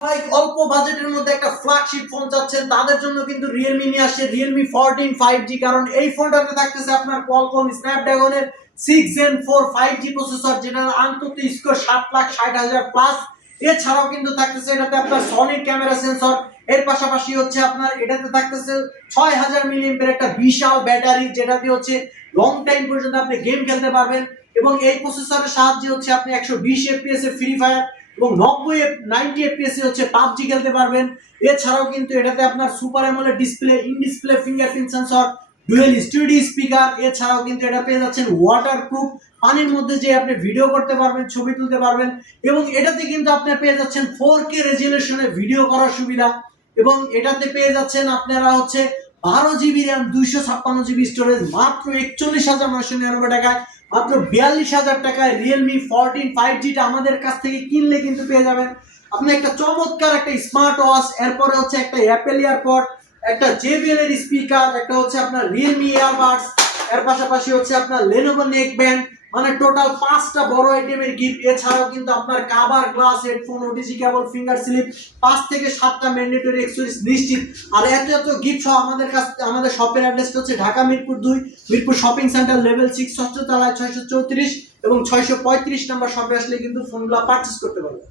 ভাই অল্প বাজেটের মধ্যে একটা ফ্ল্যাগশিপ ফোন চাচ্ছেন তাদের জন্য কিন্তু Realme নিয়ে আসছে Realme 14 5G, কারণ এই ফোনটাতে থাকতেছে আপনার Qualcomm Snapdragon-এর 6 Gen 4 5G প্রসেসর, যেটার আন্তত স্কোর 7,60,000 প্লাস। এছাড়াও কিন্তু থাকতেছে এটাতে আপনার সনিক ক্যামেরা সেন্সর, এর পাশাপাশি হচ্ছে আপনার এটাতে থাকতেছে 6000 মিলিঅ্যাম্পিয়ার একটা বিশাল ব্যাটারি, যেটা দিয়ে হচ্ছে লং টাইম পর্যন্ত আপনি গেম খেলতে পারবেন। এবং এই প্রসেসরের সাহায্যে হচ্ছে আপনি 120 FPS এ ফ্রি ফায়ার এবং 90 FPS এ হচ্ছে পাবজি খেলতে পারবেন। এছাড়াও কিন্তু এটাতে আপনার super AMOLED display, in display fingerprint sensor, dual studio speaker. এছাড়াও কিন্তু এটা পেয়ে যাচ্ছেন ওয়াটারপ্রুফ, পানির মধ্যে যে আপনি ভিডিও করতে পারবেন, ছবি তুলতে পারবেন। এবং এটাতে কিন্তু আপনি পেয়ে যাচ্ছেন 4K রেজুলেশনে ভিডিও করার সুবিধা। এবং এটাতে পেয়ে যাচ্ছেন আপনারা হচ্ছে 12 GB র্যাম, 256 GB স্টোরেজ, মাত্র 41,999 টাকায়, মাত্র 42,000 টাকায় Realme 14 5G-টা আমাদের কাছ থেকে কিনলে কিন্তু পেয়ে যাবেন আপনি একটা চমৎকার একটা স্মার্ট ওয়াচ, এরপরে হচ্ছে একটা অ্যাপেল ইয়ারপড, একটা JBL এর স্পিকার, একটা হচ্ছে আপনার Realme ইয়ারবাডস, এর পাশাপাশি হচ্ছে আপনার Lenovo নেকব্যান্ড, মানে টোটাল 5টা বড় আইটেমের গিফট। এছাড়াও কিন্তু আপনার cover, glass, headphone, OTG cable, finger slip, 5 থেকে 7টা ম্যান্ডেটরি অ্যাক্সেসরিজ নিশ্চিত। আর এত গিফট সহ আমাদের শপের অ্যাড্রেসটা হচ্ছে Dhaka Mirpur 2, Mirpur shopping centre level 6, ষষ্ঠ তলায় 634 এবং 635 নাম্বার শপে আসলে কিন্তু ফোনগুলো পারচেজ করতে পারবেন।